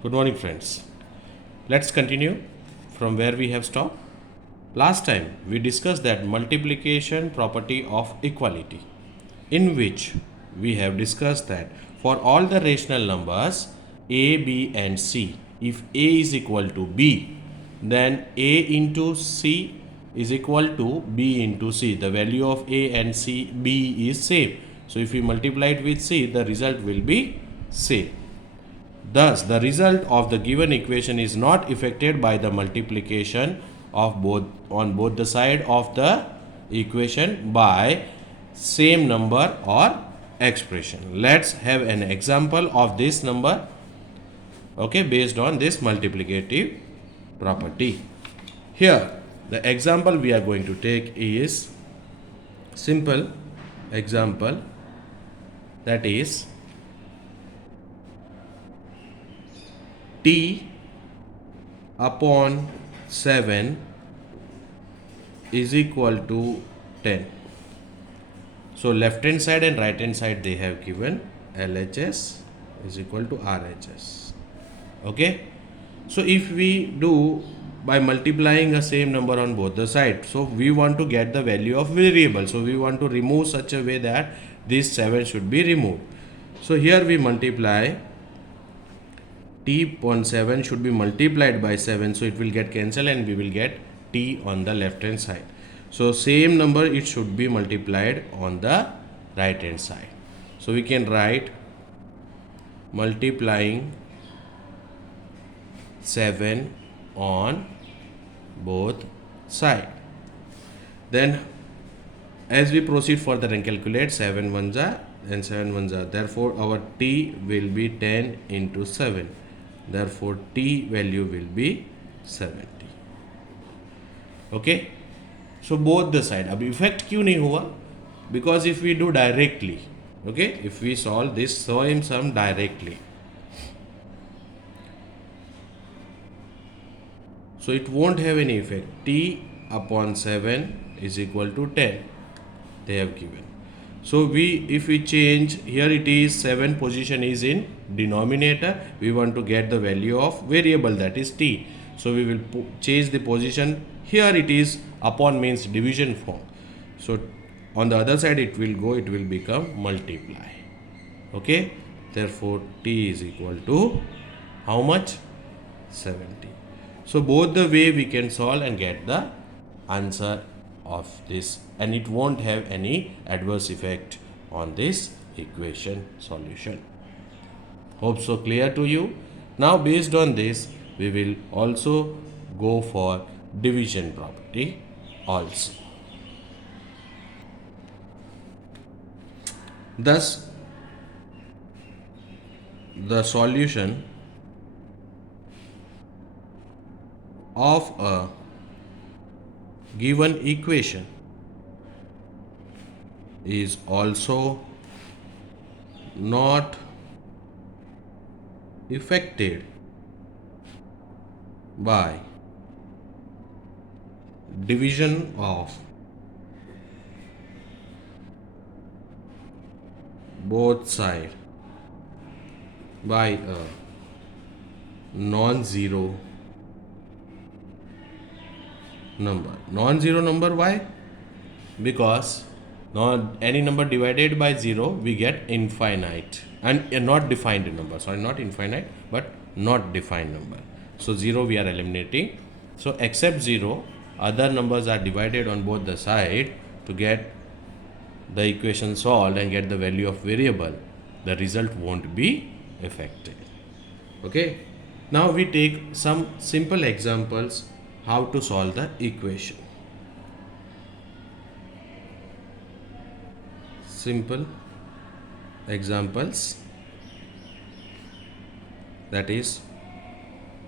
Good morning, friends. Let's continue from where we have stopped. Last time we discussed that multiplication property of equality, in which we have discussed that for all the rational numbers a, b, and c, if a is equal to b, then a into c is equal to b into c. The value of a and c, b is same. So if we multiply it with c, the result will be same. Thus, the result of the given equation is not affected by the multiplication of both on both the side of the equation by same number or expression. Let's have an example of this number, okay, based on this multiplicative property. Here, the example we are going to take is simple example, that is t upon 7 is equal to 10. So left hand side and right hand side they have given LHS is equal to RHS. Okay. So if we do by multiplying a same number on both the sides, so we want to get the value of variable. So we want to remove such a way that this 7 should be removed. So here we multiply t upon 7 should be multiplied by 7, so it will get cancelled and we will get t on the left hand side. So same number it should be multiplied on the right hand side. So we can write multiplying 7 on both sides. Then as we proceed further and calculate 7 ones are and 7 ones are, therefore our t will be 10 into 7. Therefore t value will be 70. Okay. So both the side. अब effect क्यों नहीं हुआ? Because if we do directly, okay, if we solve this same sum directly, so it won't have any effect. T upon 7 is equal to 10. They have given. So if we change here, it is 7 position is in denominator. We want to get the value of variable, that is t. So we will change the position. Here it is upon means division form. So on the other side it will become multiply. Okay. Therefore t is equal to how much? 70. So both the way we can solve and get the answer of this, and it won't have any adverse effect on this equation solution. Hope so clear to you. Now based on this we will also go for division property also. Thus the solution of a given equation is also not affected by division of both sides by a non-zero number. Non-zero number, why? Because not any number divided by 0 we get infinite and a not defined number. Sorry, not infinite but not defined number. So 0 we are eliminating. So except 0, other numbers are divided on both the side to get the equation solved and get the value of variable. The result won't be affected. Okay. Now we take some simple examples how to solve the equation. Simple examples, that is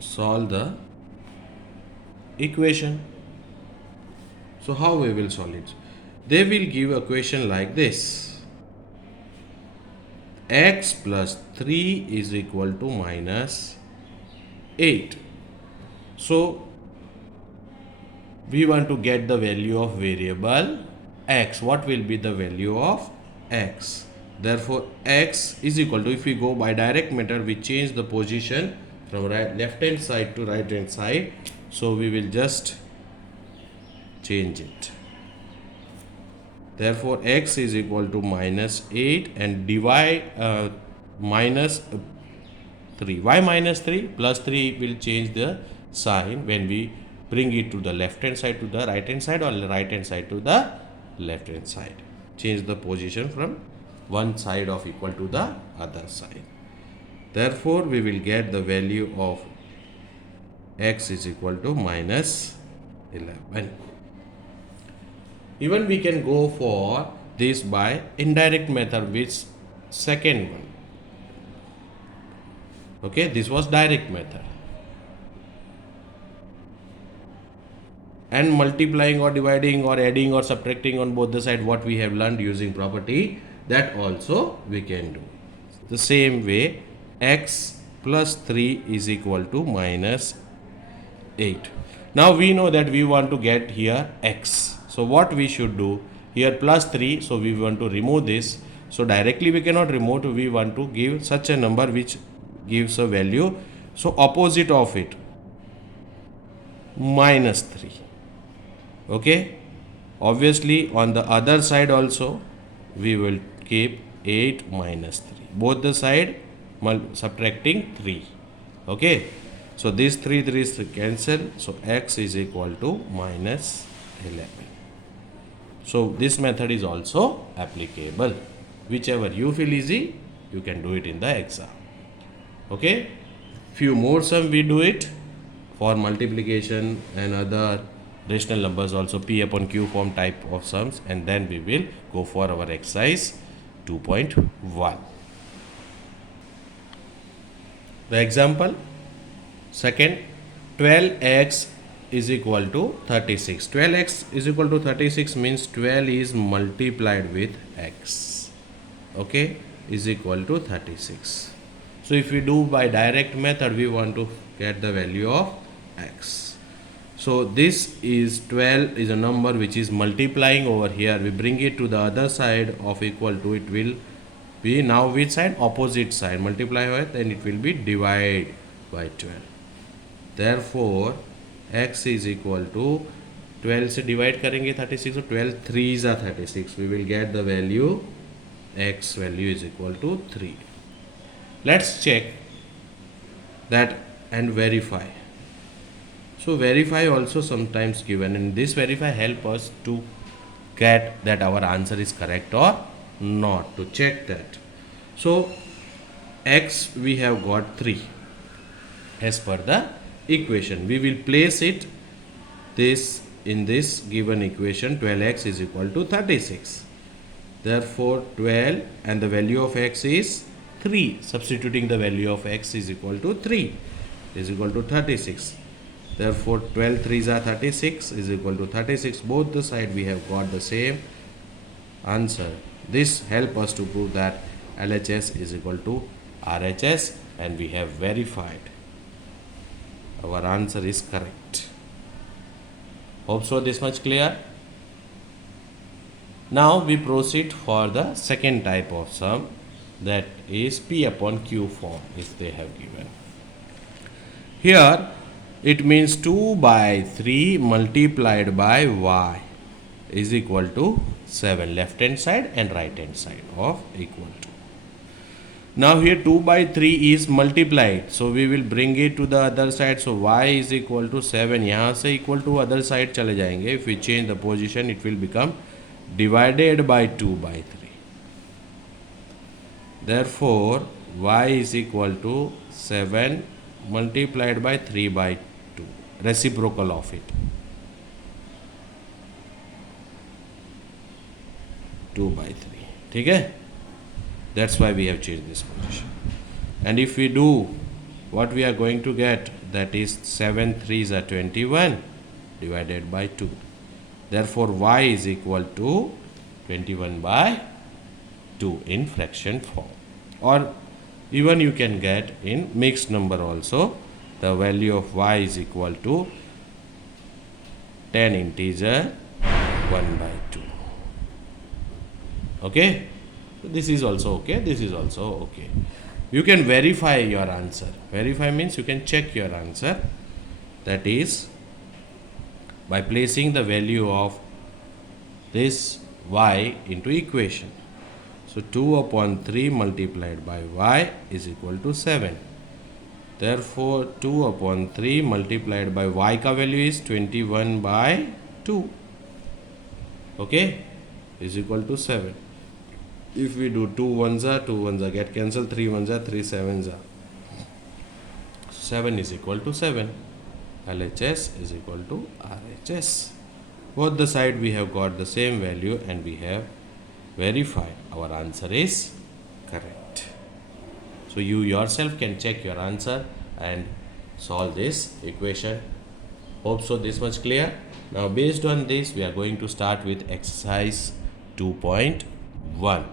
solve the equation. So how we will solve it? They will give a question like this: x plus 3 is equal to minus 8. So we want to get the value of variable x. What will be the value of x? Therefore x is equal to, if we go by direct method, we change the position from left hand side to right hand side. So we will just change it. Therefore x is equal to minus 8 and divide minus 3. Why minus 3? Plus 3 will change the sign when we bring it to the left hand side to the right hand side, or right hand side to the left hand side. Change the position from one side of equal to the other side. Therefore we will get the value of x is equal to minus 11. Even we can go for this by indirect method, which second one. Okay, this was direct method. And multiplying or dividing or adding or subtracting on both the side, what we have learned using property, that also we can do. The same way, x plus 3 is equal to minus 8. Now we know that we want to get here x. So what we should do, here plus 3, so we want to remove this. So directly we cannot remove, we want to give such a number which gives a value. So opposite of it, minus 3. Okay. Obviously on the other side also we will keep 8 minus 3. Both the side subtracting 3. Okay. So these 3 3s cancel. So x is equal to minus 11. So this method is also applicable. Whichever you feel easy, you can do it in the exam. Okay. Few more sum we do it for multiplication and other rational numbers also, P upon Q form type of sums, and then we will go for our exercise 2.1. The example, second, 12x is equal to 36. 12x is equal to 36 means 12 is multiplied with x. Okay, is equal to 36. So if we do by direct method, we want to get the value of x. So this is 12 is a number which is multiplying over here. We bring it to the other side of equal to, it will be now which side? Opposite side. Multiply with, then it will be divide by 12. Therefore x is equal to 12 से divide करेंगे 36, so 12 3s are 36. We will get the value, x value is equal to 3. Let's check that and verify. So verify also sometimes given, and this verify help us to get that our answer is correct or not, to check that. So x we have got 3 as per the equation. We will place it this in this given equation. 12x is equal to 36. Therefore 12 and the value of x is 3. Substituting the value of x is equal to 3 is equal to 36. Therefore 12 3s are 36 is equal to 36. Both the side we have got the same answer. This help us to prove that LHS is equal to RHS, and we have verified. Our answer is correct. Hope so this much clear. Now we proceed for the second type of sum, that is P upon Q form, if they have given. Here it means 2 by 3 multiplied by y is equal to 7, left hand side and right hand side of equal to. Now here 2 by 3 is multiplied, so we will bring it to the other side. So y is equal to 7, यहाँ से equal to other side चले जाएंगे. If we change the position, it will become divided by 2 by 3. Therefore y is equal to 7 multiplied by 3 by 2, reciprocal of it, 2 by 3. ठीक है? That's why we have changed this position. And if we do, what we are going to get, that is 7 3s are 21 divided by 2. Therefore y is equal to 21 by 2 in fraction form, or even you can get in mixed number also. The value of y is equal to 10 integer 1 by 2. Okay, so this is also okay, this is also okay. You can verify your answer. Verify means you can check your answer. That is by placing the value of this y into equation. So 2 upon 3 multiplied by y is equal to 7. Therefore 2 upon 3 multiplied by y ka value is 21 by 2. Okay, is equal to 7. If we do 2 ones are 2 ones are get cancelled, 3 ones are 3 sevens are. 7 is equal to 7. LHS is equal to RHS. Both the side we have got the same value and we have verified our answer is correct. So you yourself can check your answer and solve this equation. Hope so this much clear. Now based on this we are going to start with exercise 2.1.